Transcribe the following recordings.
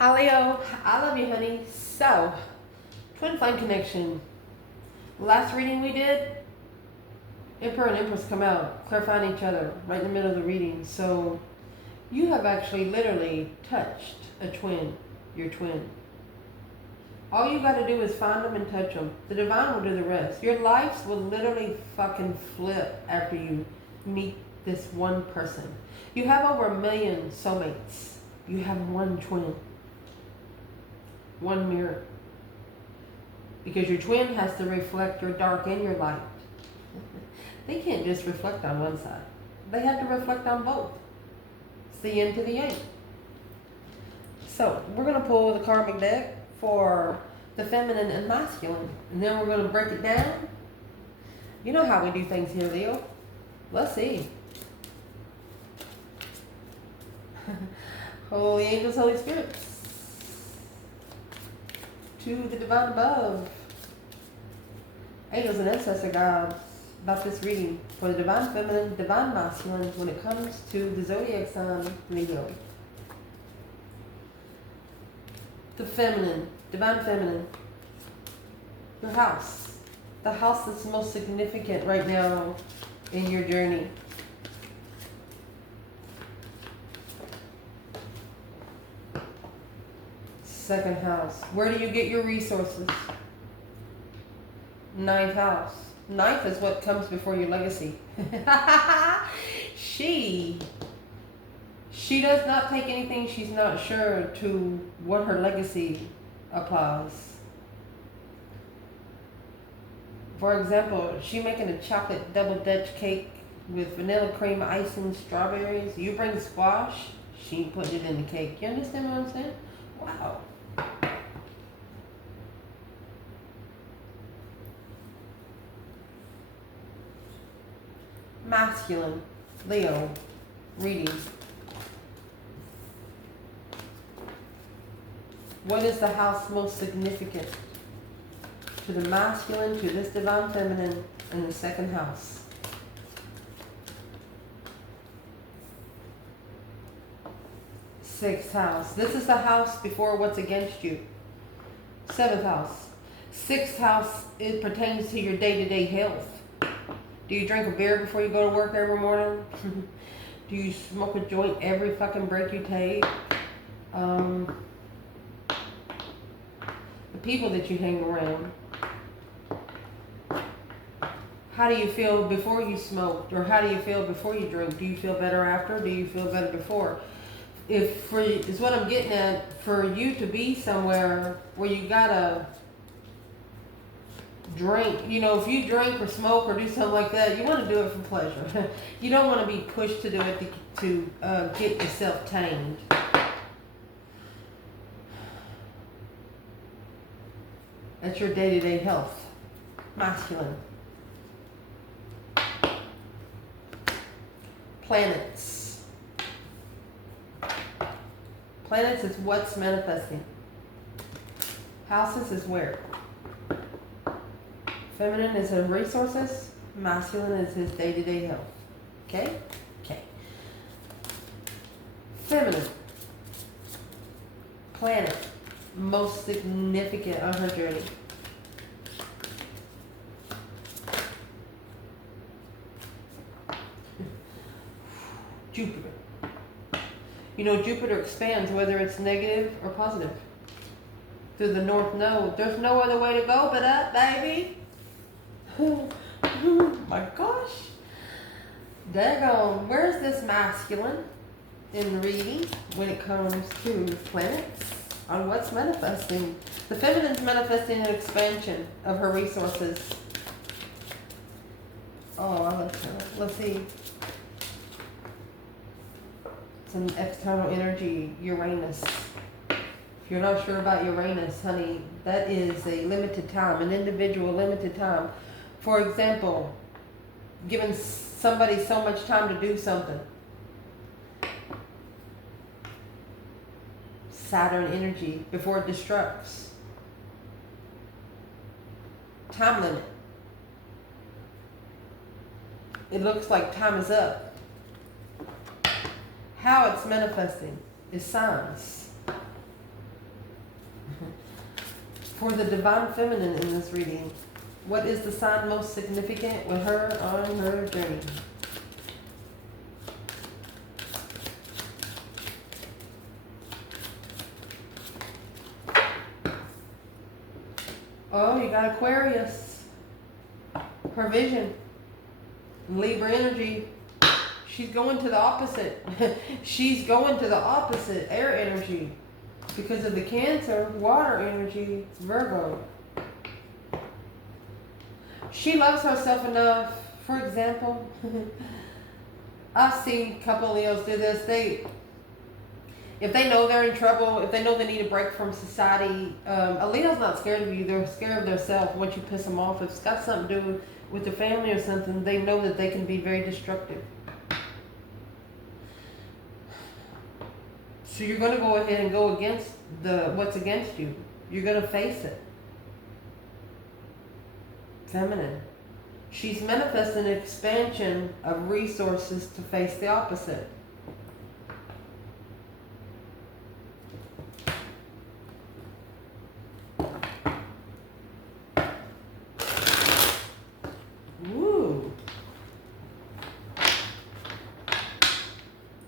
Hi Leo, I love you honey. So, twin flame connection. Last reading we did, Emperor and Empress come out, clarifying each other right in the middle of the reading. So, you have actually literally touched a twin, your twin. All you got to do is find them and touch them. The divine will do the rest. Your lives will literally fucking flip after you meet this one person. You have over 1 million soulmates. You have one twin. One mirror. Because your twin has to reflect your dark and your light. They can't just reflect on one side. They have to reflect on both. It's the yin to the yang. So, we're going to pull the Karmic deck for the feminine and masculine. And then we're going to break it down. You know how we do things here, Leo. Let's see. Holy angels, Holy Spirits. To the divine above. Angels and ancestor gods about this reading for the divine feminine, divine masculine when it comes to the zodiac sign Leo. The feminine, divine feminine. Your house. The house that's most significant right now in your journey. Second house. Where do you get your resources? Ninth house. Ninth is what comes before your legacy. She does not take anything she's not sure to what her legacy applies. For example, she making a chocolate double Dutch cake with vanilla cream, icing, strawberries. You bring squash, she put it in the cake. You understand what I'm saying? Wow. Masculine, Leo, reading. What is the house most significant to the masculine, to this divine feminine in the second house? Sixth house. This is the house before what's against you. Seventh house. Sixth house, it pertains to your day-to-day health. Do you drink a beer before you go to work every morning? Do you smoke a joint every fucking break you take? The people that you hang around. How do you feel before you smoked? Or how do you feel before you drink? Do you feel better after? Do you feel better before? Is what I'm getting at, for you to be somewhere where you gotta drink, you know, if you drink or smoke or do something like that, you want to do it for pleasure. You don't want to be pushed to do it to get yourself tamed. That's your day-to-day health. Masculine. Planets. Planets is what's manifesting. Houses is where. Feminine is his resources. Masculine is his day-to-day health. Okay? Okay. Feminine. Planet. Most significant on her journey. Jupiter. You know, Jupiter expands whether it's negative or positive. Through the North Node. There's no other way to go but up, baby. Oh my gosh. Daggone. Where's this masculine in the reading when it comes to planets? On what's manifesting? The feminine's manifesting an expansion of her resources. Oh, let's see. Some external energy, Uranus. If you're not sure about Uranus, honey, that is a limited time, an individual limited time. For example, giving somebody so much time to do something. Saturn energy before it destructs. Time limit. It looks like time is up. How it's manifesting is signs. For the divine feminine in this reading, what is the sign most significant with her on her journey? Oh, you got Aquarius. Her vision. Libra energy. She's going to the opposite. She's going to the opposite. Air energy. Because of the Cancer, water energy, Virgo. She loves herself enough. For example, I've seen a couple of Leos do this. If they know they're in trouble, if they know they need a break from society, a Leo's not scared of you. They're scared of themselves once you piss them off. If it's got something to do with their family or something, they know that they can be very destructive. So you're going to go ahead and go against what's against you. You're going to face it. Feminine. She's manifesting an expansion of resources to face the opposite. Ooh.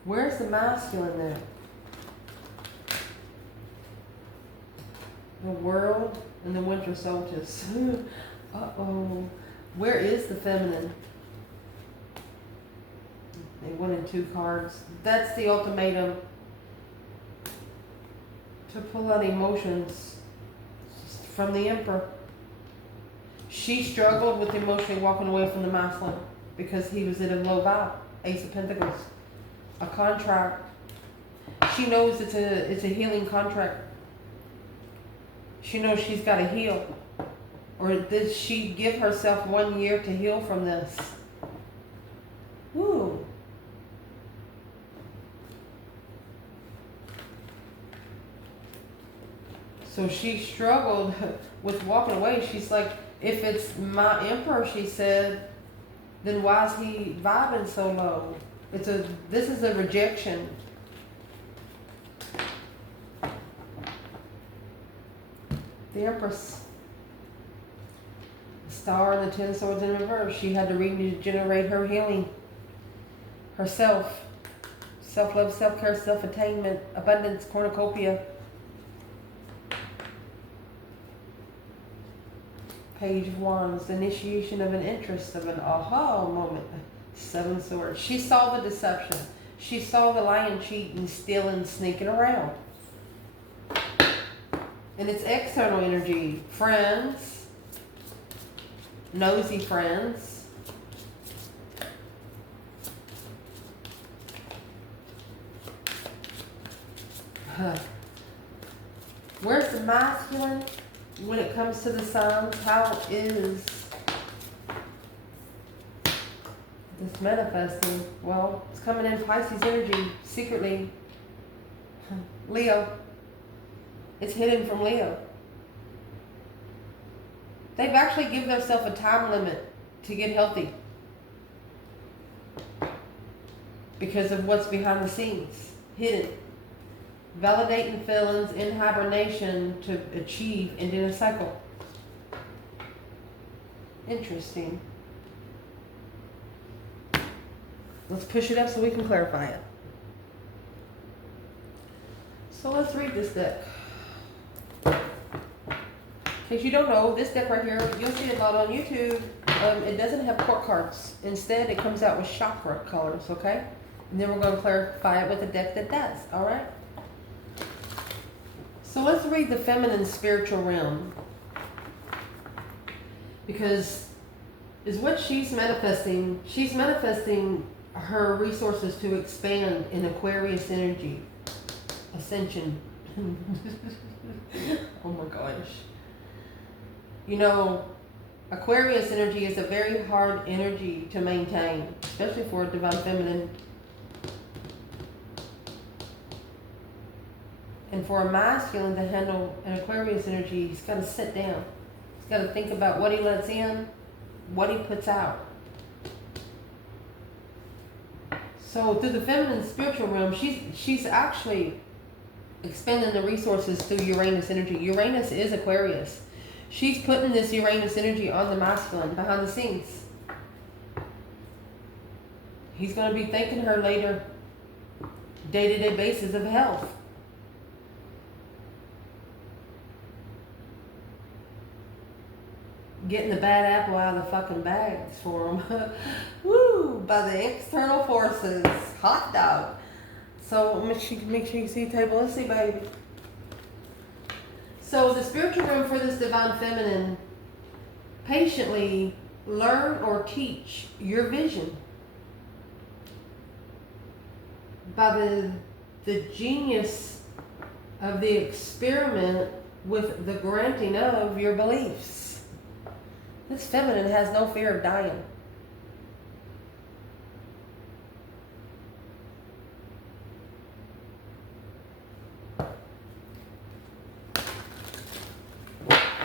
Where's the masculine there? The world and the winter solstice. Uh-oh. Where is the feminine? They 1 and 2 cards. That's the ultimatum. To pull out emotions from the Emperor. She struggled with emotionally walking away from the masculine because he was at a low vibe. Ace of Pentacles. A contract. She knows it's a healing contract. She knows she's got to heal. Or did she give herself 1 year to heal from this? Woo. So she struggled with walking away. She's like, if it's my Emperor, she said, then why is he vibing so low? This is a rejection. The Empress. Star and the 10 swords in reverse. She had to regenerate her healing. Herself. Self-love, self-care, self-attainment, abundance, cornucopia. Page of Wands. Initiation of an interest, of an aha moment. 7 swords. She saw the deception. She saw the lying, cheating, stealing, sneaking around. And it's external energy. Friends. Nosy friends. Where's the masculine when it comes to the signs? How is this manifesting? Well, it's coming in Pisces energy secretly. Leo. It's hidden from Leo. They've actually given themselves a time limit to get healthy because of what's behind the scenes, hidden. Validating feelings in hibernation to achieve ending a cycle. Interesting. Let's push it up so we can clarify it. So let's read this deck. In case you don't know, this deck right here, you'll see it a lot on YouTube. It doesn't have court cards. Instead, it comes out with chakra colors, okay? And then we're going to clarify it with a deck that does, all right? So let's read the feminine spiritual realm. Because is what she's manifesting her resources to expand in Aquarius energy. Ascension. Oh my gosh. You know, Aquarius energy is a very hard energy to maintain, especially for a divine feminine. And for a masculine to handle an Aquarius energy, he's got to sit down. He's got to think about what he lets in, what he puts out. So through the feminine spiritual realm, she's actually expending the resources through Uranus energy. Uranus is Aquarius. She's putting this Uranus energy on the masculine behind the scenes. He's going to be thanking her later, day-to-day basis of health. Getting the bad apple out of the fucking bags for him. Woo! By the external forces. Hot dog. So make sure you see table. Let's see, baby. So the spiritual room for this divine feminine, patiently learn or teach your vision by the genius of the experiment with the granting of your beliefs. This feminine has no fear of dying.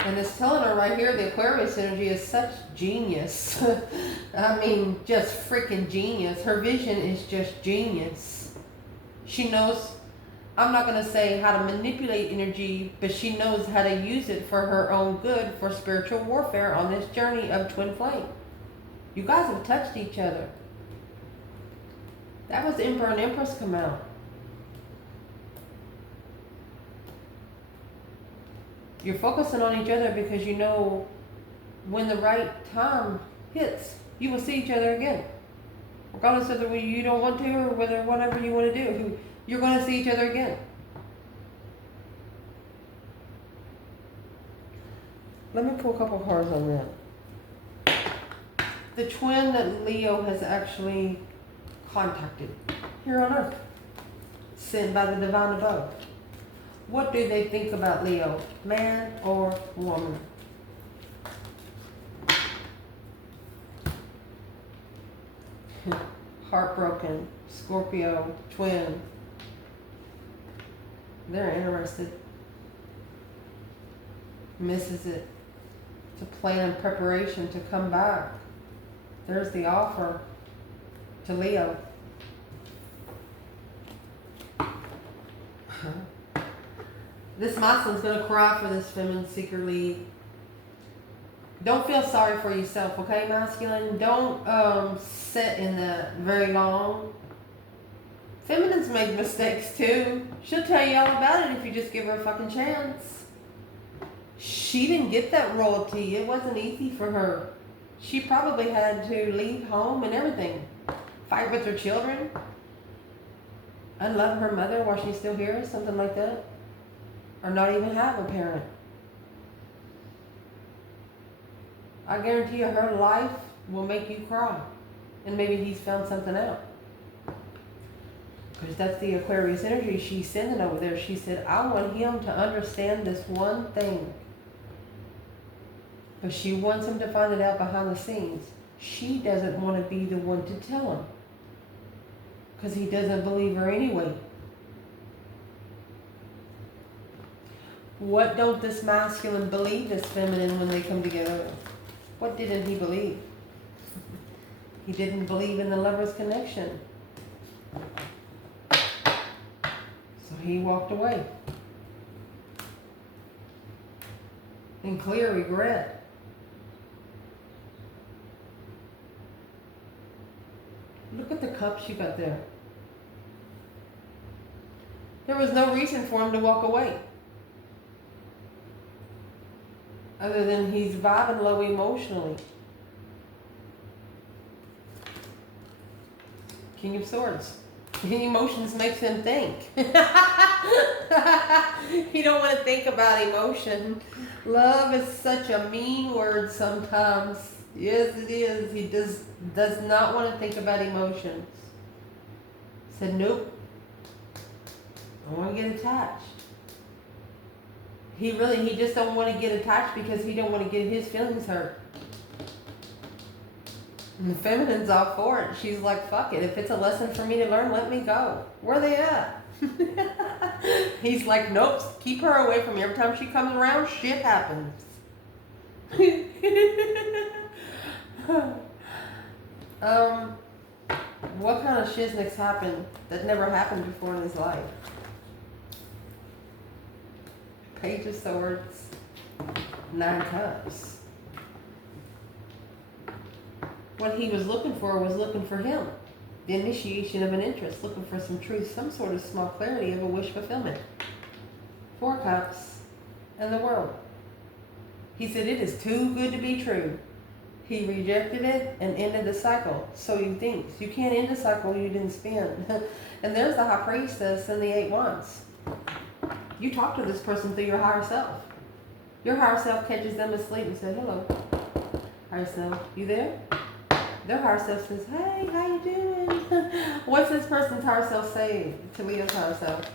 And it's telling her right here, the Aquarius energy is such genius. I mean, just freaking genius. Her vision is just genius. She knows, I'm not going to say how to manipulate energy, but she knows how to use it for her own good, for spiritual warfare on this journey of twin flame. You guys have touched each other. That was Emperor and Empress come out. You're focusing on each other because you know when the right time hits, you will see each other again. Regardless of whether you don't want to or whether whatever you want to do, you're going to see each other again. Let me pull a couple cards on that. The twin that Leo has actually contacted here on Earth, sent by the divine above. What do they think about Leo, man or woman? Heartbroken, Scorpio, twin. They're interested. Misses it. It's a plan and preparation to come back. There's the offer to Leo. This masculine's going to cry for this feminine secretly. Don't feel sorry for yourself, okay, masculine? Don't sit in that very long. Feminines make mistakes too. She'll tell you all about it if you just give her a fucking chance. She didn't get that royalty. It wasn't easy for her. She probably had to leave home and everything. Fight with her children. Unlove her mother while she's still here, something like that. Or not even have a parent. I guarantee you her life will make you cry. And maybe he's found something out. Because that's the Aquarius energy she's sending over there. She said, I want him to understand this one thing. But she wants him to find it out behind the scenes. She doesn't want to be the one to tell him. Because he doesn't believe her anyway. What don't this masculine believe this feminine when they come together? What didn't he believe? He didn't believe in the lover's connection. So he walked away. In clear regret. Look at the cups you got there. There was no reason for him to walk away. Other than he's vibing low emotionally. King of Swords. Emotions makes him think. He don't want to think about emotion. Love is such a mean word sometimes. Yes, it is. He does not want to think about emotions. Said, nope. I want to get attached. He just don't want to get attached because he don't want to get his feelings hurt. And the feminine's all for it. She's like, fuck it. If it's a lesson for me to learn, let me go. Where are they at? He's like, nope, keep her away from me. Every time she comes around, shit happens. What kind of shiznix happened that never happened before in his life? Page of Swords, 9 Cups. What he was looking for him. The initiation of an interest, looking for some truth, some sort of small clarity of a wish fulfillment. 4 Cups and the World. He said, it is too good to be true. He rejected it and ended the cycle. So he thinks. You can't end a cycle you didn't spin. And there's the High Priestess and the 8 Wands. You talk to this person through your higher self. Your higher self catches them asleep and says, hello. Higher self, you there? Their higher self says, hey, how you doing? What's this person's higher self saying to Leo's higher self?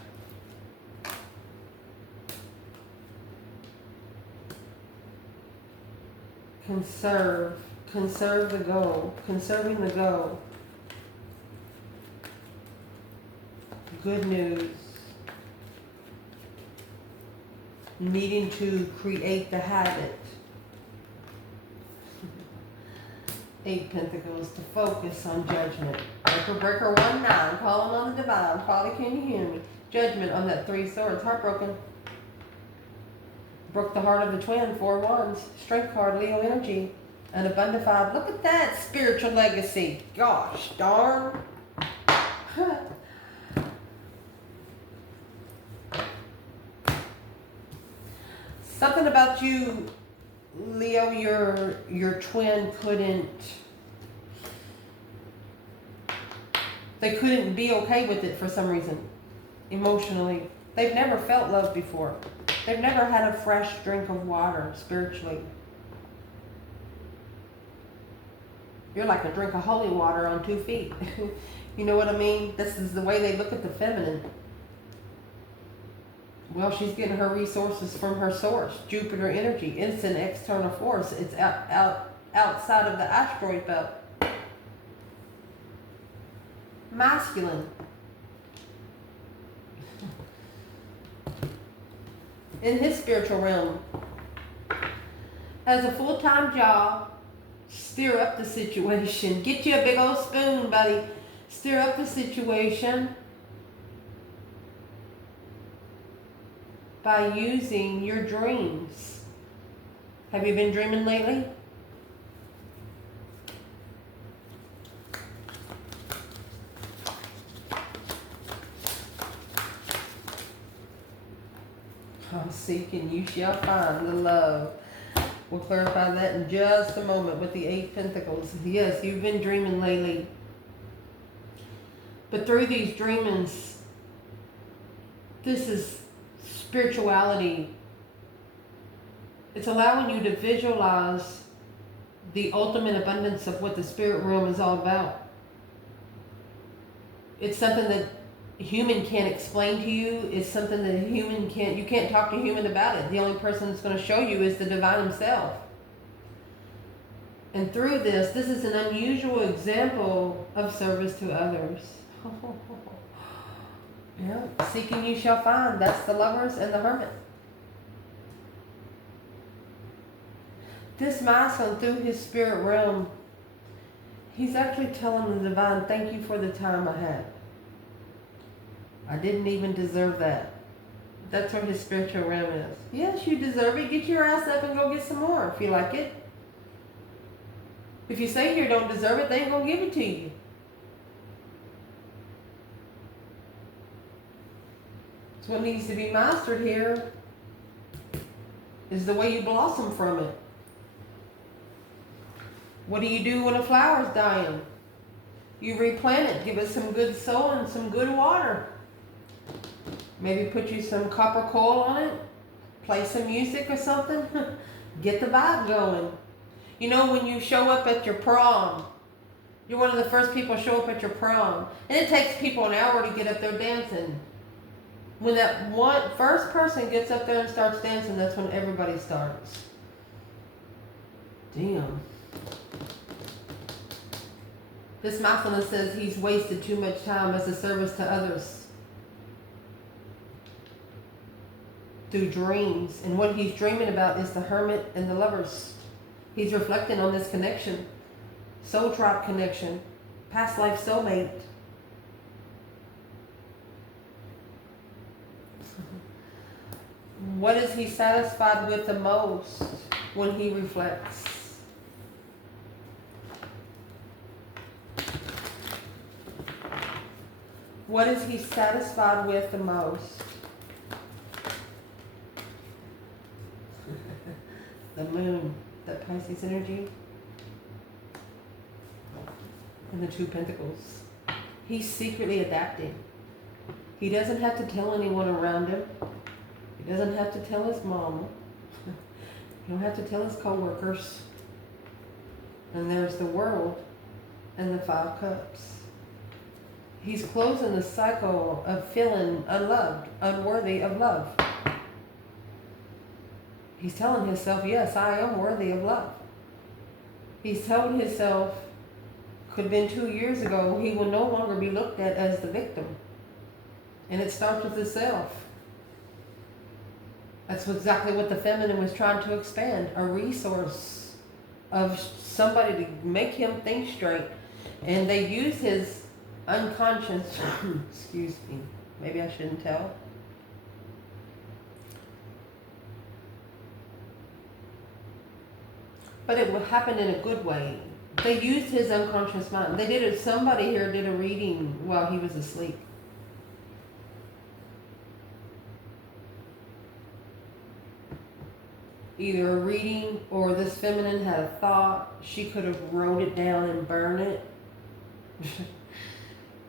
Conserve the goal, conserving the goal. Good news. Needing to create the habit. 8 Pentacles, to focus on judgment. Breaker 1-9, calling on the divine. Father, can you hear me? Judgment on that 3 Swords, heartbroken. Broke the heart of the twin, 4 Wands. Strength card, Leo energy. An abundant 5. Look at that spiritual legacy. Gosh darn. Something about you, Leo, your twin they couldn't be okay with it for some reason. Emotionally. They've never felt love before. They've never had a fresh drink of water spiritually. You're like a drink of holy water on 2 feet. You know what I mean? This is the way they look at the feminine. Well, she's getting her resources from her source, Jupiter energy. It's an external force. It's outside of the asteroid belt. Masculine. In his spiritual realm, as a full-time job, stir up the situation. Get you a big old spoon, buddy. Stir up the situation by using your dreams. Have you been dreaming lately? Seek and you shall find the love. We'll clarify that in just a moment with the 8 Pentacles. Yes, you've been dreaming lately. But through these dreamings, this is spirituality. It's allowing you to visualize the ultimate abundance of what the spirit realm is all about. It's something that human can't explain to you. It's something that you can't talk to human about it. The only person that's going to show you is the divine himself. And through this is an unusual example of service to others. Yeah. Seeking you shall find. That's the Lovers and the Hermit. This masculine, through his spirit realm, he's actually telling the divine, thank you for the time I had. I didn't even deserve that. That's where his spiritual realm is. Yes, you deserve it. Get your ass up and go get some more if you like it. If you say you don't deserve it, they ain't going to give it to you. So what needs to be mastered here is the way you blossom from it. What do you do when a flower's dying? You replant it. Give it some good soil and some good water. Maybe put you some copper coal on it. Play some music or something. Get the vibe going. You know, when you show up at your prom, you're one of the first people to show up at your prom. And it takes people an hour to get up there dancing. When that first person gets up there and starts dancing, that's when everybody starts. Damn. This masculine says he's wasted too much time as a service to others. Through dreams. And what he's dreaming about is the Hermit and the Lovers. He's reflecting on this connection. Soul tribe connection. Past life soulmate. What is he satisfied with the most when he reflects? What is he satisfied with the most? The moon, that Pisces energy, and the Two Pentacles. He's secretly adapting. He doesn't have to tell anyone around him. He doesn't have to tell his mama. He don't have to tell his co-workers. And there's the World and the Five Cups. He's closing the cycle of feeling unloved, unworthy of love. He's telling himself, yes, I am worthy of love. He's told himself, could have been 2 years ago, he will no longer be looked at as the victim. And it starts with himself. That's exactly what the feminine was trying to expand. A resource of somebody to make him think straight. And they use his unconscious, excuse me, maybe I shouldn't tell. But it would happen in a good way. They used his unconscious mind. They did it, somebody here did a reading while he was asleep. Either a reading or this feminine had a thought. She could have wrote it down and burned it.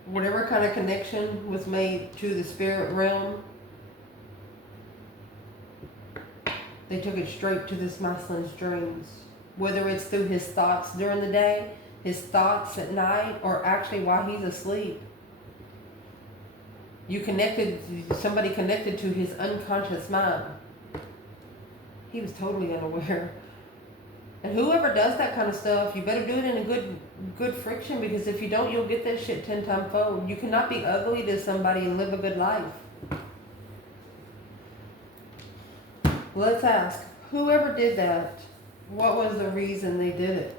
Whatever kind of connection was made to the spirit realm, they took it straight to this masculine's dreams. Whether it's through his thoughts during the day, his thoughts at night, or actually while he's asleep. Somebody connected to his unconscious mind. He was totally unaware. And whoever does that kind of stuff, you better do it in a good friction, because if you don't, you'll get that shit 10 times fold. You cannot be ugly to somebody and live a good life. Let's ask, whoever did that, what was the reason they did it?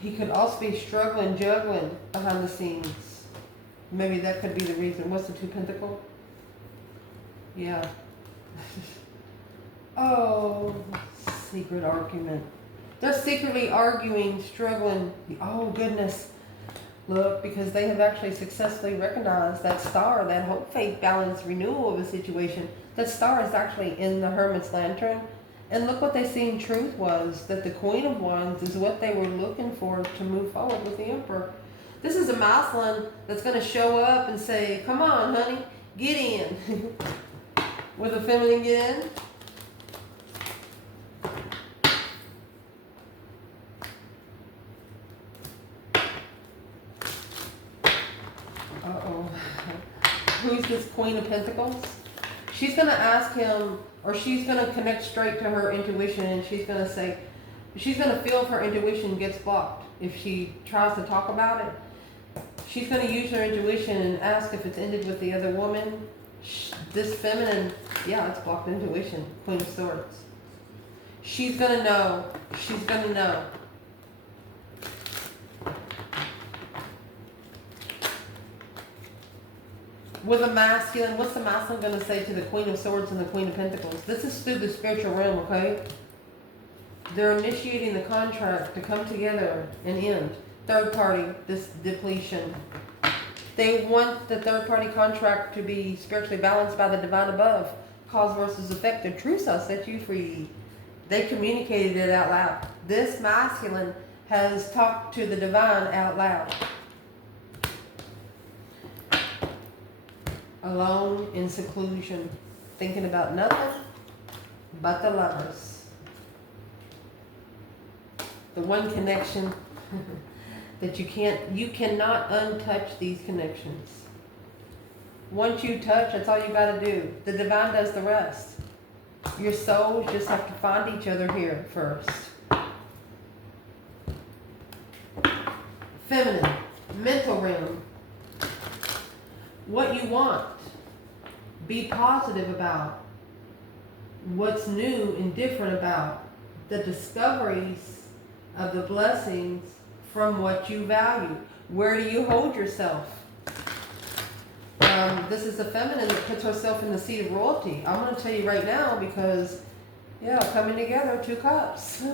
He could also be struggling, juggling behind the scenes. Maybe that could be the reason. What's the Two Pentacles? Yeah. Oh, secret argument. They're secretly arguing, struggling. Oh, goodness. Look, because they have actually successfully recognized that star, that hope, faith, balance, renewal of a situation. That star is actually in the Hermit's lantern. And look what they seen truth was, that the Queen of Wands is what they were looking for to move forward with the Emperor. This is a masculine that's going to show up and say, come on, honey, get in. Will the feminine get in? Uh-oh. Who's this Queen of Pentacles? She's going to ask him, or she's going to connect straight to her intuition, and she's going to say, she's going to feel if her intuition gets blocked. If she tries to talk about it, she's going to use her intuition and ask if it's ended with the other woman. This feminine, yeah, it's blocked intuition. Queen of Swords. She's going to know. She's going to know. With a masculine, what's the masculine going to say to the Queen of Swords and the Queen of Pentacles? This is through the spiritual realm, okay? They're initiating the contract to come together and end. Third party, this depletion. They want the third party contract to be spiritually balanced by the divine above. Cause versus effect. The truth shall set you free. They communicated it out loud. This masculine has talked to the divine out loud. Alone in seclusion, thinking about nothing but the lovers. The one connection that you cannot untouch these connections. Once you touch, that's all you got to do. The divine does the rest. Your souls just have to find each other here first. Feminine, mental realm. What you want. Be positive about what's new and different about the discoveries of the blessings from what you value. Where do you hold yourself? This is the feminine that puts herself in the seat of royalty. I'm going to tell you right now because, yeah, coming together, 2 cups.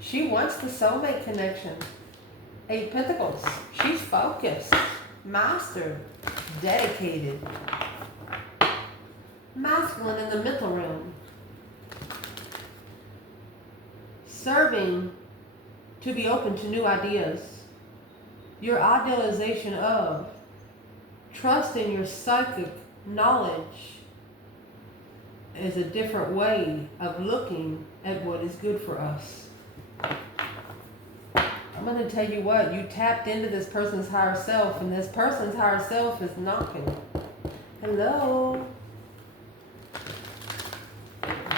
She wants the soulmate connection. 8 pentacles. She's focused, mastered, dedicated. Masculine in the mental realm. Serving to be open to new ideas. Your idealization of trust in your psychic knowledge is a different way of looking at what is good for us. I'm going to tell you what, you tapped into this person's higher self, and this person's higher self is knocking. Hello?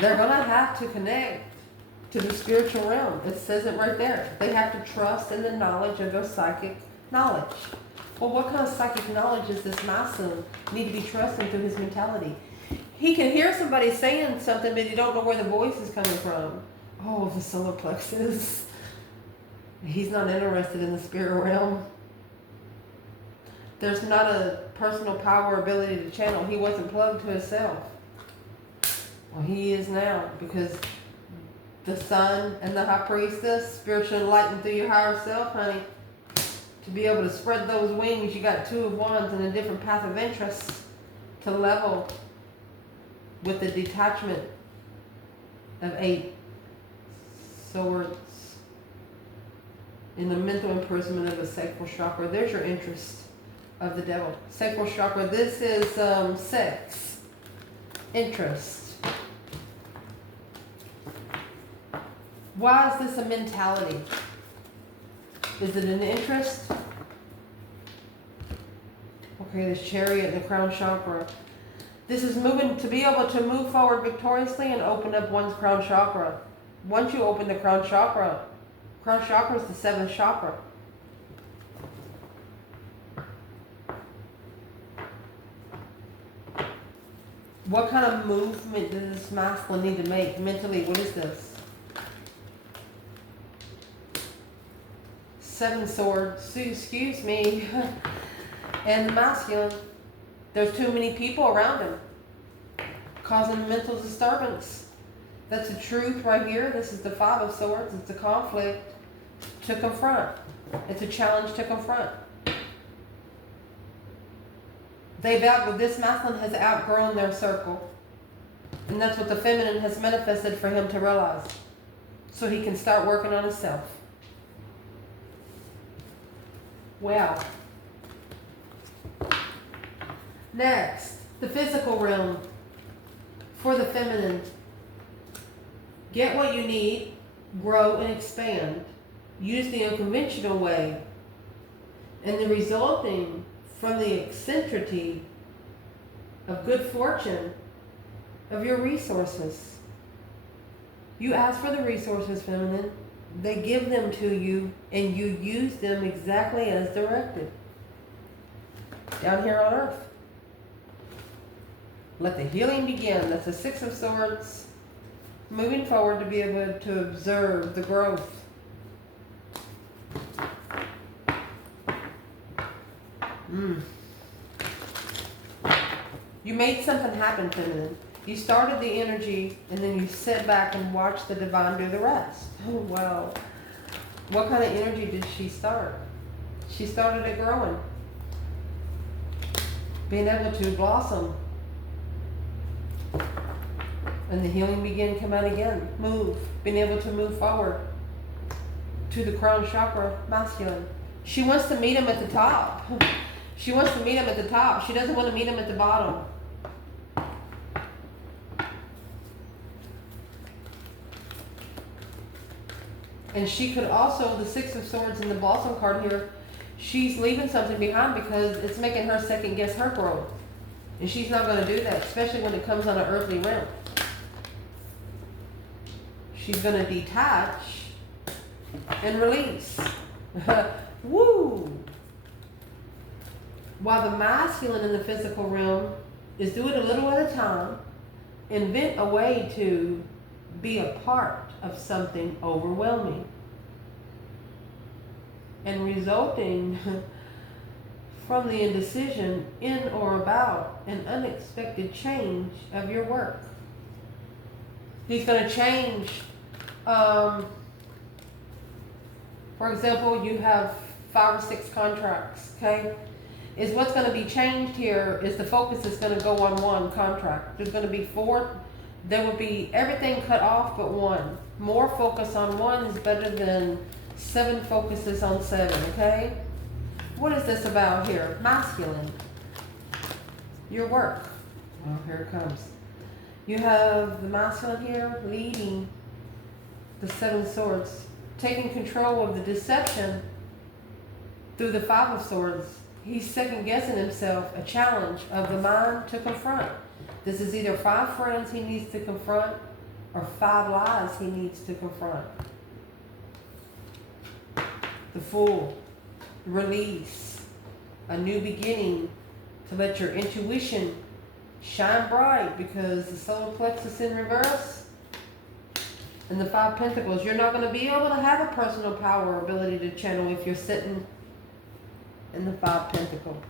They're going to have to connect to the spiritual realm. It says it right there. They have to trust in the knowledge of their psychic knowledge. Well, what kind of psychic knowledge does this masculine need to be trusting through his mentality? He can hear somebody saying something, but you don't know where the voice is coming from. Oh, the solar plexus. He's not interested in the spirit realm. There's not a personal power ability to channel. He wasn't plugged to himself. Well, he is now, because the sun and the high priestess, spiritual enlightened through your higher self, honey. To be able to spread those wings, you got 2 of Wands and a different path of interest to level with the detachment of 8 swords in the mental imprisonment of the sacral chakra. There's your interest of the devil. Sacral chakra, this is sex, interest. Why is this a mentality? Is it an interest? Okay, this Chariot and the crown chakra. This is moving to be able to move forward victoriously and open up one's crown chakra. Once you open the crown chakra is the 7th chakra. What kind of movement does this masculine need to make mentally? What is this? 7 swords, excuse me. And the masculine, there's too many people around him, causing mental disturbance. That's the truth right here. This is the 5 of swords. It's a conflict to confront. It's a challenge to confront. This masculine has outgrown their circle. And that's what the feminine has manifested for him to realize. So he can start working on himself. Wow. Next, the physical realm for the feminine. Get what you need, grow and expand. Use the unconventional way. And the resulting from the eccentricity of good fortune of your resources. You ask for the resources, feminine. They give them to you, and you use them exactly as directed. Down here on earth. Let the healing begin. That's the 6 of swords. Moving forward to be able to observe the growth. You made something happen, feminine. You started the energy, and then you sit back and watch the divine do the rest. Oh, wow. What kind of energy did she start? She started it growing. Being able to blossom. And the healing began to come out again. Move. Being able to move forward to the crown chakra, masculine. She wants to meet him at the top. She wants to meet him at the top. She doesn't want to meet him at the bottom. And she could also, the 6 of swords in the blossom card here, she's leaving something behind because it's making her second guess her growth. And she's not going to do that, especially when it comes on an earthly realm. She's going to detach and release. Woo! While the masculine in the physical realm is do it a little at a time, invent a way to be a part of something overwhelming and resulting from the indecision in or about an unexpected change of your work. He's going to change. For example, you have 5 or 6 contracts, okay? Is what's going to be changed here is the focus is going to go on one contract. There's going to be 4. There will be everything cut off but one. More focus on one is better than 7 focuses on 7, okay? What is this about here? Masculine. Your work. Well, here it comes. You have the masculine here leading the 7 swords, taking control of the deception through the 5 of swords. He's second guessing himself, a challenge of the mind to confront. This is either 5 friends he needs to confront or 5 lies he needs to confront. The Fool, release, a new beginning, to let your intuition shine bright, because the solar plexus in reverse and the 5 pentacles, you're not going to be able to have a personal power or ability to channel if you're sitting in the 5 pentacles.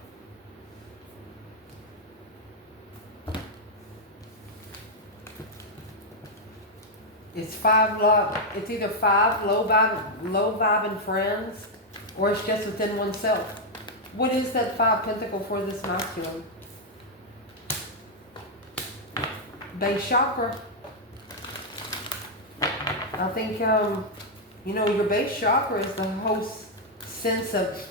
It's it's either 5 low vibing friends, or it's just within oneself. What is that 5 pentacle for this masculine? Base chakra. I think, you know, your base chakra is the whole sense of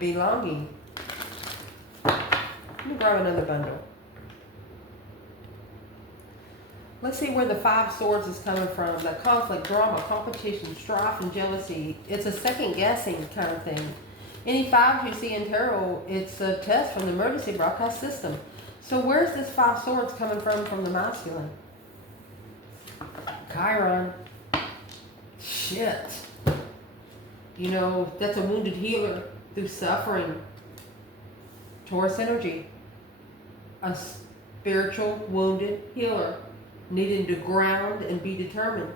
belonging. Let me grab another bundle. Let's see where the 5 swords is coming from. The conflict, drama, competition, strife, and jealousy. It's a second guessing kind of thing. Any 5s you see in tarot, it's a test from the emergency broadcast system. So where's this 5 swords coming from the masculine? Chiron. Shit. You know, that's a wounded healer through suffering. Taurus energy. A spiritual wounded healer, needing to ground and be determined.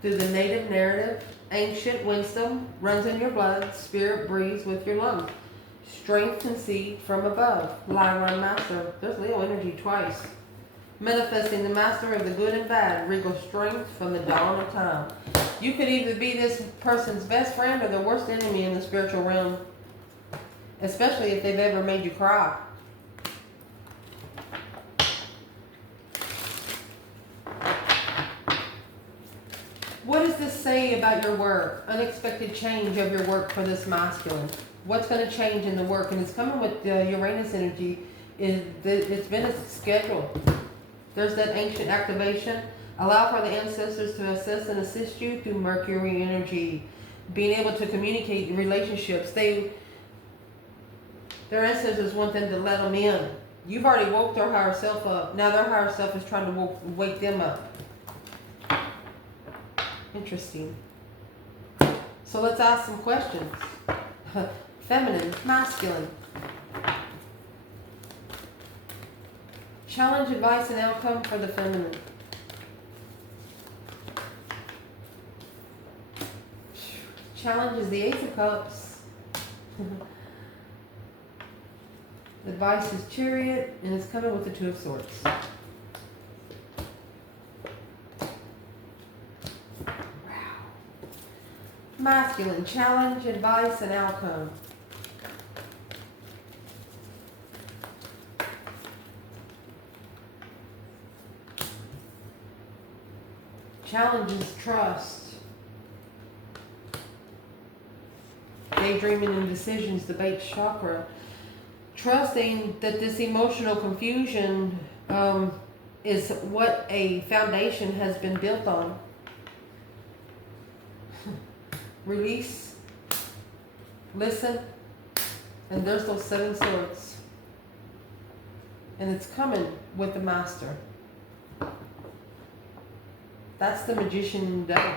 Through the native narrative, ancient wisdom runs in your blood, spirit breathes with your lungs. Strength conceived from above. Lyron master. There's Leo energy twice. Manifesting the master of the good and bad. Regal strength from the dawn of time. You could either be this person's best friend or the worst enemy in the spiritual realm. Especially if they've ever made you cry. What does this say about your work? Unexpected change of your work for this masculine. What's going to change in the work? And it's coming with Uranus energy. It's been a schedule. There's that ancient activation. Allow for the ancestors to assist and assist you through Mercury energy. Being able to communicate relationships. Their ancestors want them to let them in. You've already woke their higher self up. Now their higher self is trying to wake them up. Interesting. So let's ask some questions. Feminine, masculine. Challenge, advice, and outcome for the feminine. Challenge is the Ace of Cups. Advice is Chariot, and it's coming with the 2 of Swords. Masculine, challenge, advice, and outcome. Challenge is trust. Daydreaming and decisions, the base chakra. Trusting that this emotional confusion is what a foundation has been built on. Release, listen, and there's those 7 swords. And it's coming with the master. That's the magician devil.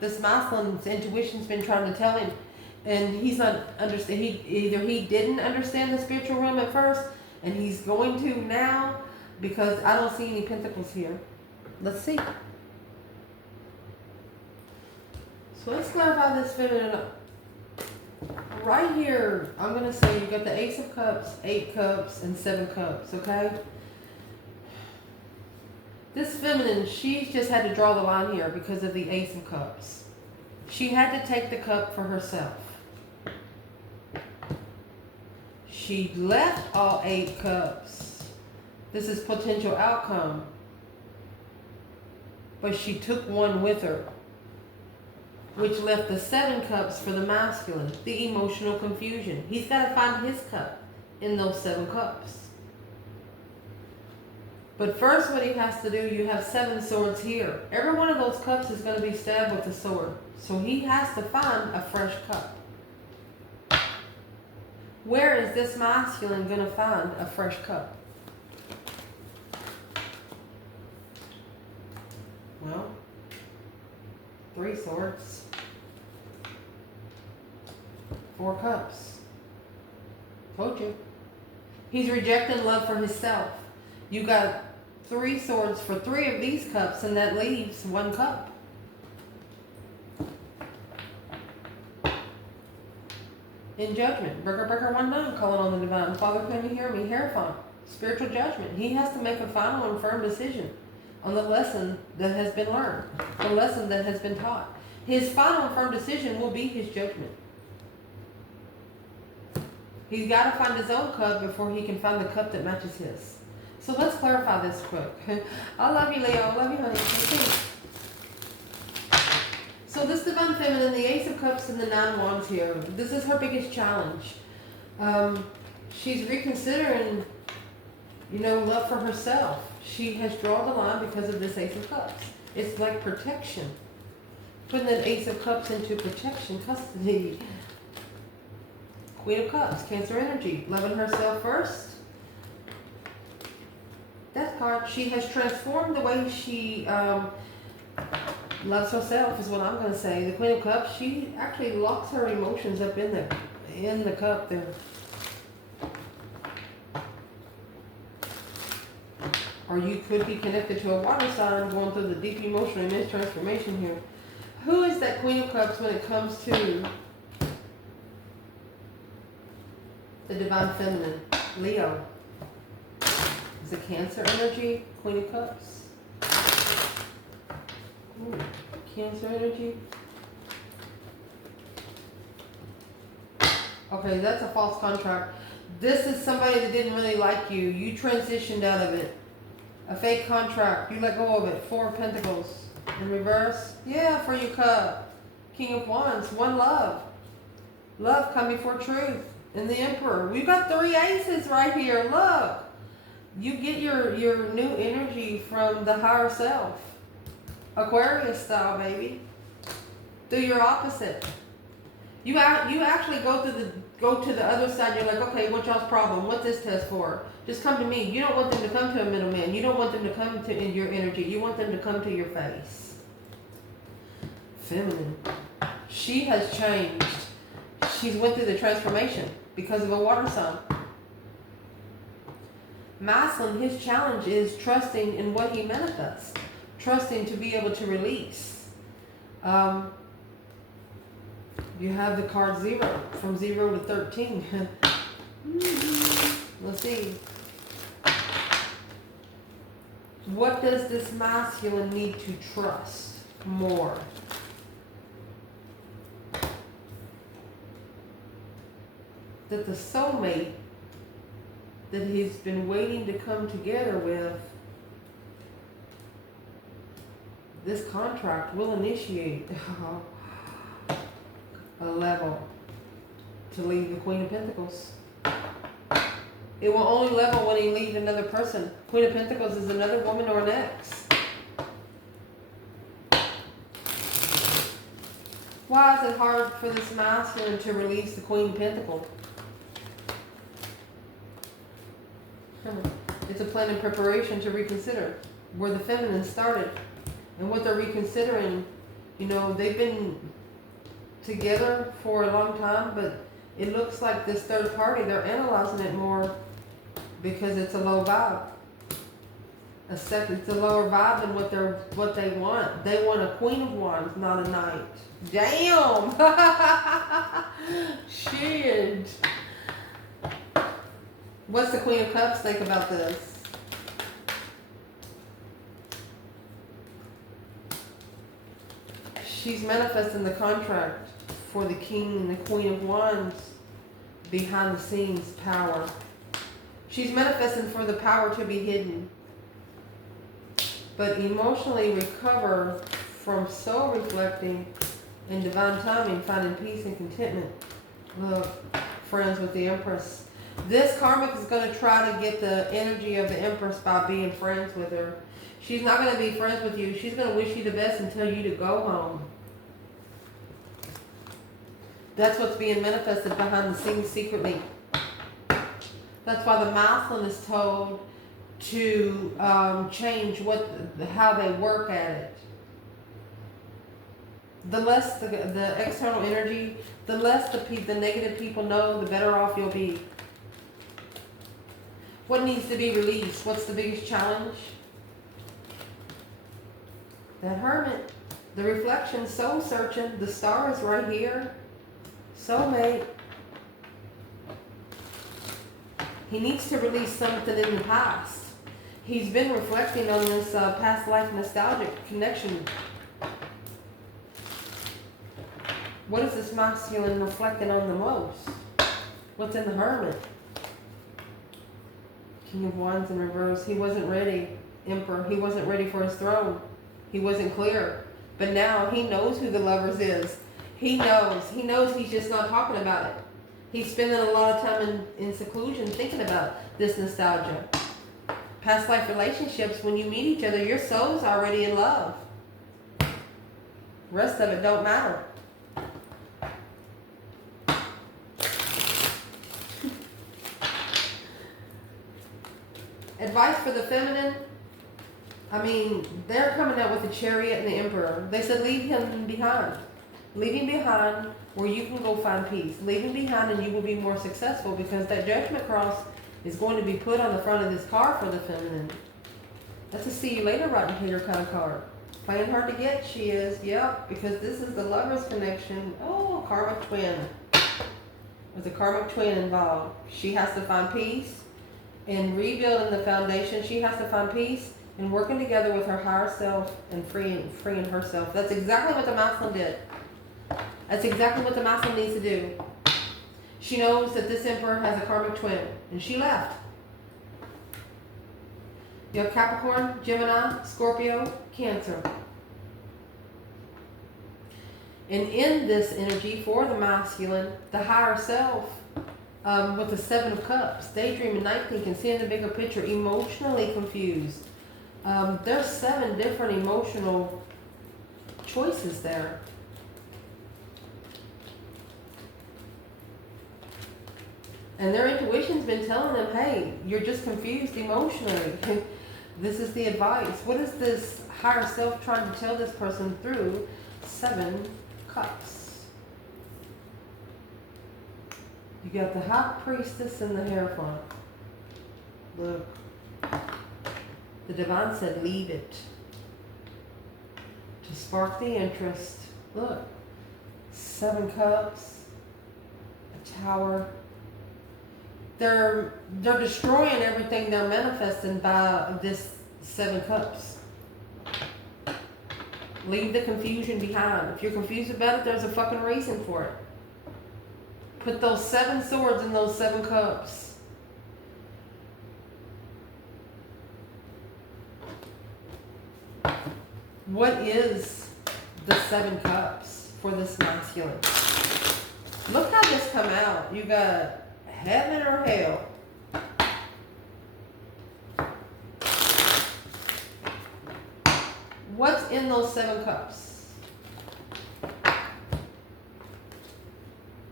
This masculine's intuition's been trying to tell him, and he's not understand. Either he didn't understand the spiritual realm at first, and he's going to now, because I don't see any pentacles here. Let's see. So let's clarify this feminine right here, I'm going to say you got the Ace of Cups, 8 Cups, and 7 Cups, okay? This feminine, she's just had to draw the line here because of the Ace of Cups. She had to take the cup for herself. She left all 8 cups. This is potential outcome. But she took one with her, which left the 7 cups for the masculine, the emotional confusion. He's got to find his cup in those 7 cups. But first what he has to do, you have 7 swords here. Every one of those cups is going to be stabbed with a sword. So he has to find a fresh cup. Where is this masculine going to find a fresh cup? Well, 3 swords. 4 cups. Told you. He's rejecting love for himself. You got 3 swords for 3 of these cups, and that leaves 1 cup. In judgment, breaker, breaker, 1-9, calling on the divine. Father, can you hear me? Hierophant, spiritual judgment. He has to make a final and firm decision on the lesson that has been learned, the lesson that has been taught. His final and firm decision will be his judgment. He's got to find his own cup before he can find the cup that matches his. So let's clarify this quick. I love you, Leo. I love you, honey. So this divine feminine, the Ace of Cups and the 9 Wands here, this is her biggest challenge. She's reconsidering, love for herself. She has drawn the line because of this Ace of Cups. It's like protection. Putting that Ace of Cups into protection, custody. Queen of Cups, Cancer energy, loving herself first. Death card, she has transformed the way she loves herself, is what I'm going to say. The Queen of Cups, she actually locks her emotions up in the cup there. Or you could be connected to a water sign going through the deep emotional immense transformation here. Who is that Queen of Cups when it comes to the divine feminine? Leo. Is it Cancer energy? Queen of Cups. Ooh, Cancer energy. Okay, that's a false contract. This is somebody that didn't really like you. You transitioned out of it. A fake contract. You let go of it. 4 of Pentacles. In reverse. Yeah, for your cup. King of Wands. 1 love. Love come before truth. And the Emperor. We've got 3 aces right here. Look. You get your new energy from the higher self. Aquarius style, baby. Do your opposite. You actually go to the other side. You're like, okay, what's y'all's problem? What's this test for? Just come to me. You don't want them to come to a middleman. You don't want them to come to your energy. You want them to come to your face. Feminine. She has changed. She's went through the transformation because of a water sign. Masculine, his challenge is trusting in what he manifests. Trusting to be able to release. You have the card 0, from 0 to 13. Let's see. What does this masculine need to trust more? That the soulmate that he's been waiting to come together with, this contract will initiate a level to leave the Queen of Pentacles. It will only level when he leaves another person. Queen of Pentacles is another woman or an ex. Why is it hard for this masculine to release the Queen of Pentacles? It's a plan and preparation to reconsider where the feminine started and what they're reconsidering. They've been together for a long time, but it looks like this third party, they're analyzing it more because it's a low vibe. It's a lower vibe than what they want. They want a Queen of Wands, not a Knight. Damn! Shit. What's the Queen of Cups think about this? She's manifesting the contract for the King and the Queen of Wands behind the scenes power. She's manifesting for the power to be hidden, but emotionally recover from soul reflecting and divine timing, finding peace and contentment. Love, friends with the Empress. This karmic is going to try to get the energy of the Empress by being friends with her. She's not going to be friends with you. She's going to wish you the best and tell you to go home. That's what's being manifested behind the scenes secretly. That's why the masculine is told to change how they work at it. The less the external energy, the less the negative people know, the better off you'll be. What needs to be released? What's the biggest challenge? That Hermit. The reflection, soul searching. The star is right here. Soulmate. He needs to release something in the past. He's been reflecting on this past life nostalgic connection. What is this masculine reflecting on the most? What's in the Hermit? King of Wands in reverse. He wasn't ready, Emperor. He wasn't ready for his throne. He wasn't clear. But now he knows who the Lovers is. He knows. He knows he's just not talking about it. He's spending a lot of time in seclusion thinking about this nostalgia. Past life relationships, when you meet each other, your soul's already in love. Rest of it don't matter. Advice for the feminine. I mean, they're coming out with the Chariot and the Emperor. They said leave him behind. Leave him behind where you can go find peace. Leave him behind and you will be more successful, because that Judgment Cross is going to be put on the front of this car for the feminine. That's a see you later right here kind of card. Playing hard to get, she is. Yep, because this is the Lovers connection. Oh, karmic twin. There's a karmic twin involved. She has to find peace in rebuilding the foundation. She has to find peace in working together with her higher self and freeing herself. That's exactly what the masculine did. That's exactly what the masculine needs to do. She knows that this Emperor has a karmic twin, and she left. You have Capricorn, Gemini, Scorpio, Cancer. And in this energy for the masculine, the higher self, with the Seven of Cups, daydreaming, night thinking, seeing the bigger picture, emotionally confused. There's 7 different emotional choices there. And their intuition's been telling them, hey, you're just confused emotionally. This is the advice. What is this higher self trying to tell this person through 7 cups? You got the High Priestess and the Hierophant. Look. The Divine said, leave it. To spark the interest. Look. 7 cups. A Tower. They're destroying everything they're manifesting by this 7 cups. Leave the confusion behind. If you're confused about it, there's a fucking reason for it. Put those 7 swords in those 7 cups. What is the 7 cups for this masculine? Look how this come out. You got heaven or hell. What's in those 7 cups?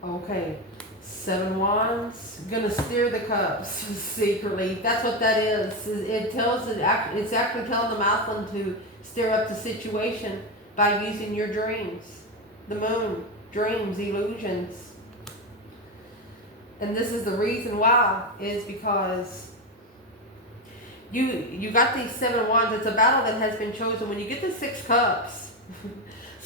Okay, 7 wands, gonna steer the cups secretly. That's what that is. It tells it. It's actually telling the masculine to steer up the situation by using your dreams, the moon, dreams, illusions. And this is the reason why, is because you got these 7 wands. It's a battle that has been chosen. When you get the 6 cups,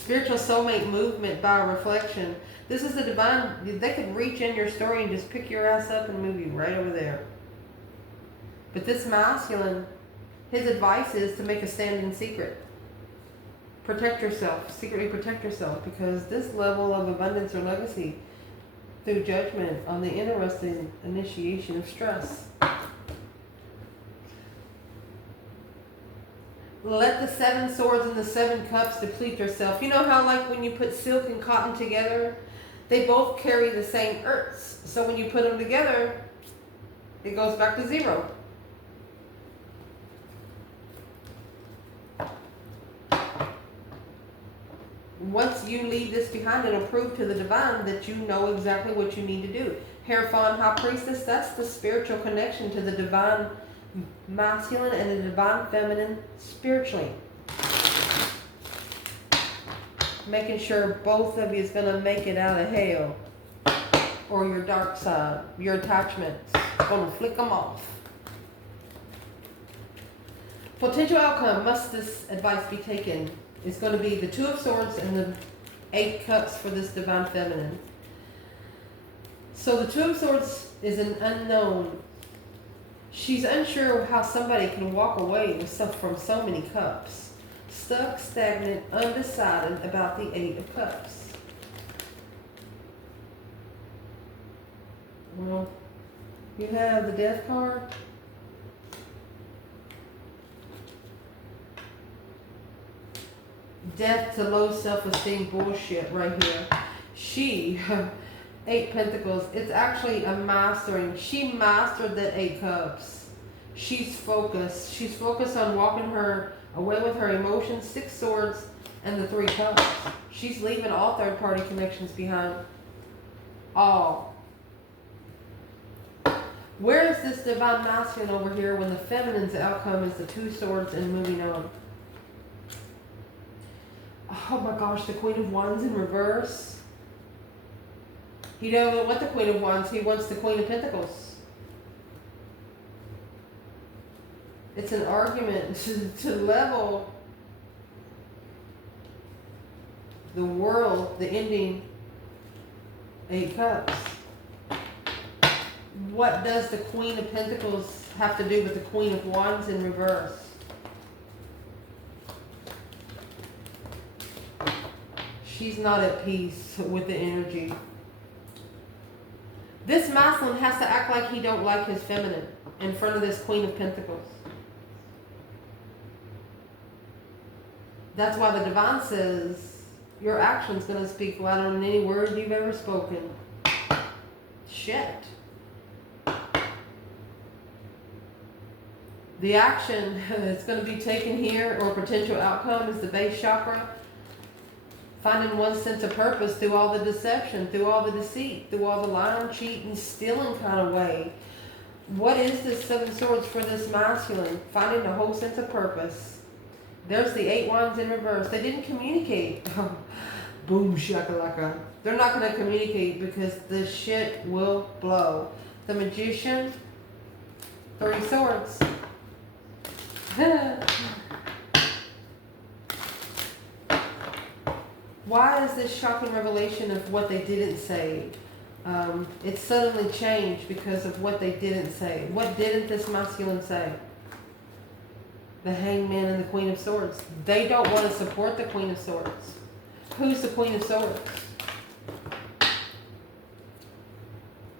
Spiritual soulmate movement by reflection. This is the divine. They could reach in your story and just pick your ass up and move you right over there. But this masculine, his advice is to make a stand in secret. Protect yourself. Secretly protect yourself, because this level of abundance or legacy through judgment on the interesting initiation of stress. Let the 7 swords and the 7 cups deplete yourself. You know how like when you put silk and cotton together, they both carry the same earths. So when you put them together, it goes back to 0. Once you leave this behind, it'll prove to the divine that you know exactly what you need to do. Hierophant, High Priestess, that's the spiritual connection to the divine masculine and the divine feminine spiritually. Making sure both of you is going to make it out of hell. Or your dark side, your attachments. Going to flick them off. Potential outcome, must this advice be taken? It's going to be the 2 of Swords and the 8 Cups for this divine feminine. So the 2 of Swords is an unknown. She's unsure how somebody can walk away with stuff from so many cups. Stuck, stagnant, undecided about the 8 of Cups. Well, you have the Death card. Death to low self-esteem bullshit right here. She, 8 Pentacles, it's actually a mastering. She mastered that 8 Cups. She's focused. She's focused on walking her away with her emotions, 6 Swords, and the 3 Cups. She's leaving all third-party connections behind. All. Where is this divine masculine over here when the feminine's outcome is the 2 Swords and moving on? Oh my gosh, the Queen of Wands in reverse. He doesn't want the Queen of Wands, he wants the Queen of Pentacles. It's an argument to level the world, the ending 8 Cups. What does the Queen of Pentacles have to do with the Queen of Wands in reverse? She's not at peace with the energy. This masculine has to act like he don't like his feminine in front of this Queen of Pentacles. That's why the divine says your action's going to speak louder than any word you've ever spoken. Shit. The action that's going to be taken here, or potential outcome, is the base chakra. Finding one sense of purpose through all the deception, through all the deceit, through all the lying, cheating, stealing kind of way. What is this 7 Swords for this masculine? Finding the whole sense of purpose. There's the 8 Wands in reverse. They didn't communicate. Boom shakalaka. They're not going to communicate because the shit will blow. The Magician, 3 Swords. Why is this shocking revelation of what they didn't say? It suddenly changed because of what they didn't say. What didn't this masculine say? The Hangman and the Queen of Swords. They don't want to support the Queen of Swords. Who's the Queen of Swords?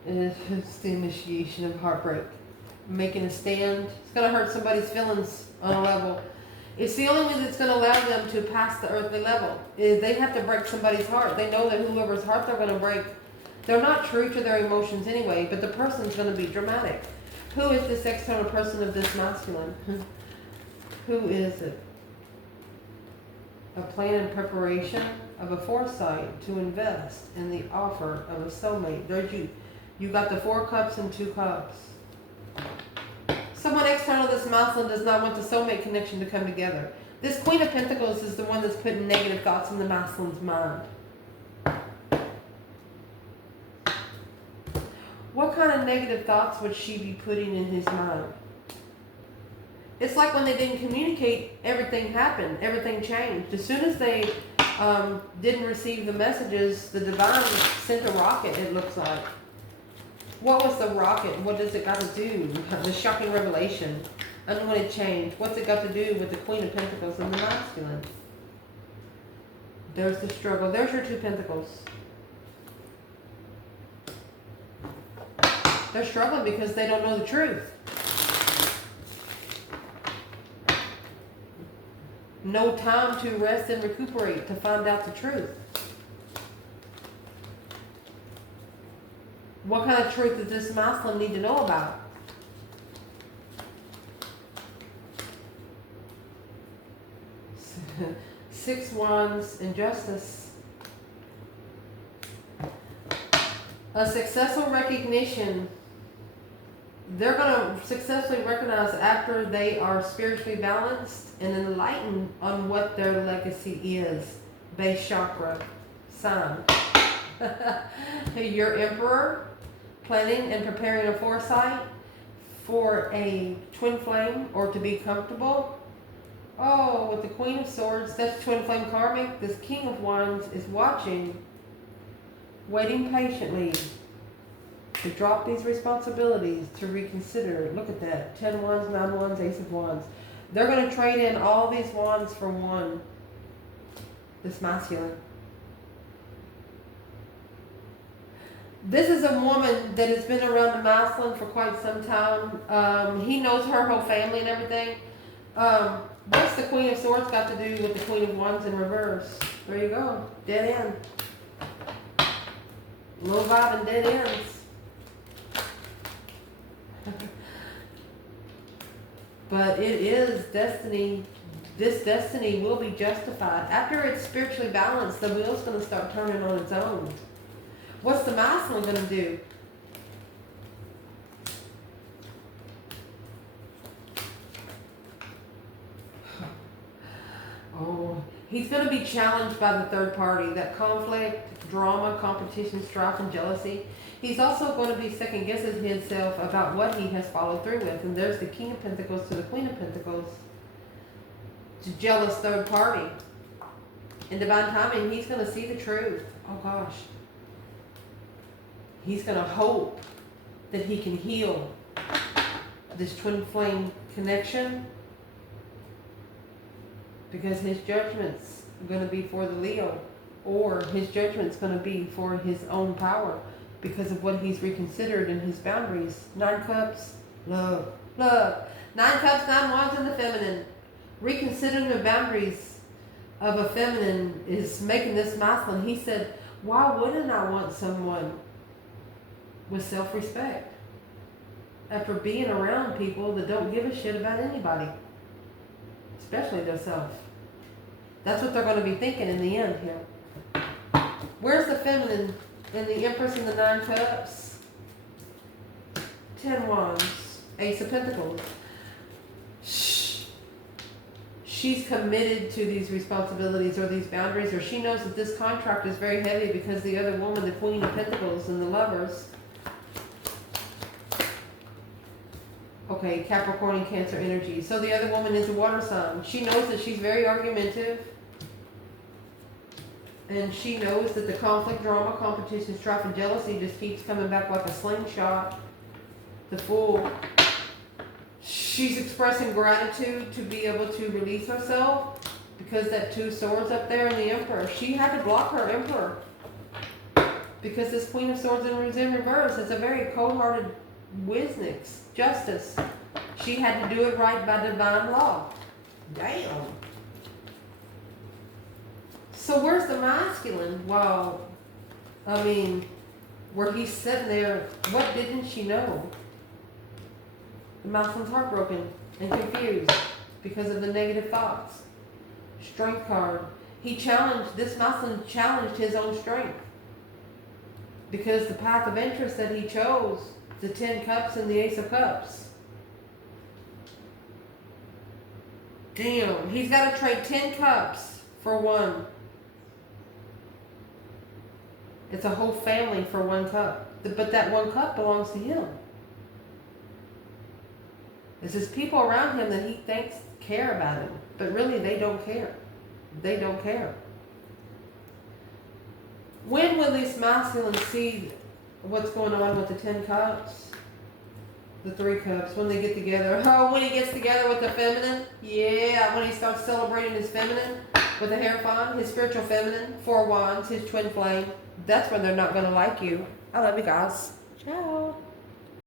It's the initiation of heartbreak. Making a stand. It's going to hurt somebody's feelings on a level. It's the only way that's going to allow them to pass the earthly level. Is they have to break somebody's heart. They know that whoever's heart they're going to break, they're not true to their emotions anyway, but the person's going to be dramatic. Who is this external person of this masculine? Who is it? A plan and preparation of a foresight to invest in the offer of a soulmate. There's you. You got the 4 Cups and 2 Cups. Someone external to this masculine does not want the soulmate connection to come together. This Queen of Pentacles is the one that's putting negative thoughts in the masculine's mind. What kind of negative thoughts would she be putting in his mind? It's like when they didn't communicate, everything happened. Everything changed. As soon as they didn't receive the messages. The divine sent a rocket, it looks like. What was the rocket? What does it got to do? The shocking revelation. Unwanted change. What's it got to do with the Queen of Pentacles and the masculine? There's the struggle. There's your 2 Pentacles. They're struggling because they don't know the truth. No time to rest and recuperate to find out the truth. What kind of truth does this masculine need to know about? Six Wands and Justice. A successful recognition. They're going to successfully recognize after they are spiritually balanced and enlightened on what their legacy is. Base chakra sign. Your Emperor, planning and preparing a foresight for a twin flame or to be comfortable. Oh, with the Queen of Swords, that's twin flame karmic. This King of Wands is watching, waiting patiently to drop these responsibilities, to reconsider. Look at that. 10 Wands, 9 Wands, Ace of Wands. They're going to trade in all these wands for one. This masculine. This is a woman that has been around the masculine for quite some time. He knows her whole family and everything. What's the Queen of Swords got to do with the Queen of Wands in reverse? There you go. Dead end. Low vibe and dead ends. But it is destiny. This destiny will be justified. After it's spiritually balanced, the wheel's going to start turning on its own. What's the masculine going to do? Oh, he's going to be challenged by the third party. That conflict, drama, competition, strife, and jealousy. He's also going to be second guessing himself about what he has followed through with. And there's the King of Pentacles to the Queen of Pentacles. To jealous third party. In divine timing, he's going to see the truth. Oh gosh. He's going to hope that he can heal this twin flame connection, because his judgment's going to be for the Leo, or his judgment's going to be for his own power because of what he's reconsidered in his boundaries. 9 Cups, love, love. 9 Cups, 9 Wands in the feminine. Reconsidering the boundaries of a feminine is making this masculine. He said, why wouldn't I want someone with self-respect after being around people that don't give a shit about anybody, especially themselves? That's what they're going to be thinking in the end here. Where's the feminine in the Empress and the 9 Cups? 10 Wands, Ace of Pentacles. She's committed to these responsibilities or these boundaries, or she knows that this contract is very heavy because the other woman, the Queen of Pentacles and the Lovers. Okay, Capricorn and Cancer energy. So the other woman is a water sign. She knows that she's very argumentative. And she knows that the conflict, drama, competition, strife, and jealousy just keeps coming back like a slingshot. The Fool. She's expressing gratitude to be able to release herself because that 2 swords up there in the Emperor. She had to block her Emperor because this Queen of Swords is in reverse. It's a very cold-hearted Wisnix. Justice. She had to do it right by divine law. Damn. So where's the masculine? Well, I mean, where he's sitting there, what didn't she know? The masculine's heartbroken and confused because of the negative thoughts. Strength card. This masculine challenged his own strength. Because the path of interest that he chose, the 10 Cups and the Ace of Cups. Damn, he's got to trade 10 cups for one. It's a whole family for 1 cup. But that 1 cup belongs to him. It's his people around him that he thinks care about him. But really, they don't care. They don't care. When will this masculine see what's going on with the 10 cups? The 3 cups, when they get together. Oh, when he gets together with the feminine? Yeah, when he starts celebrating his feminine with the Hierophant, his spiritual feminine, 4 wands, his twin flame. That's when they're not going to like you. I love you guys. Ciao.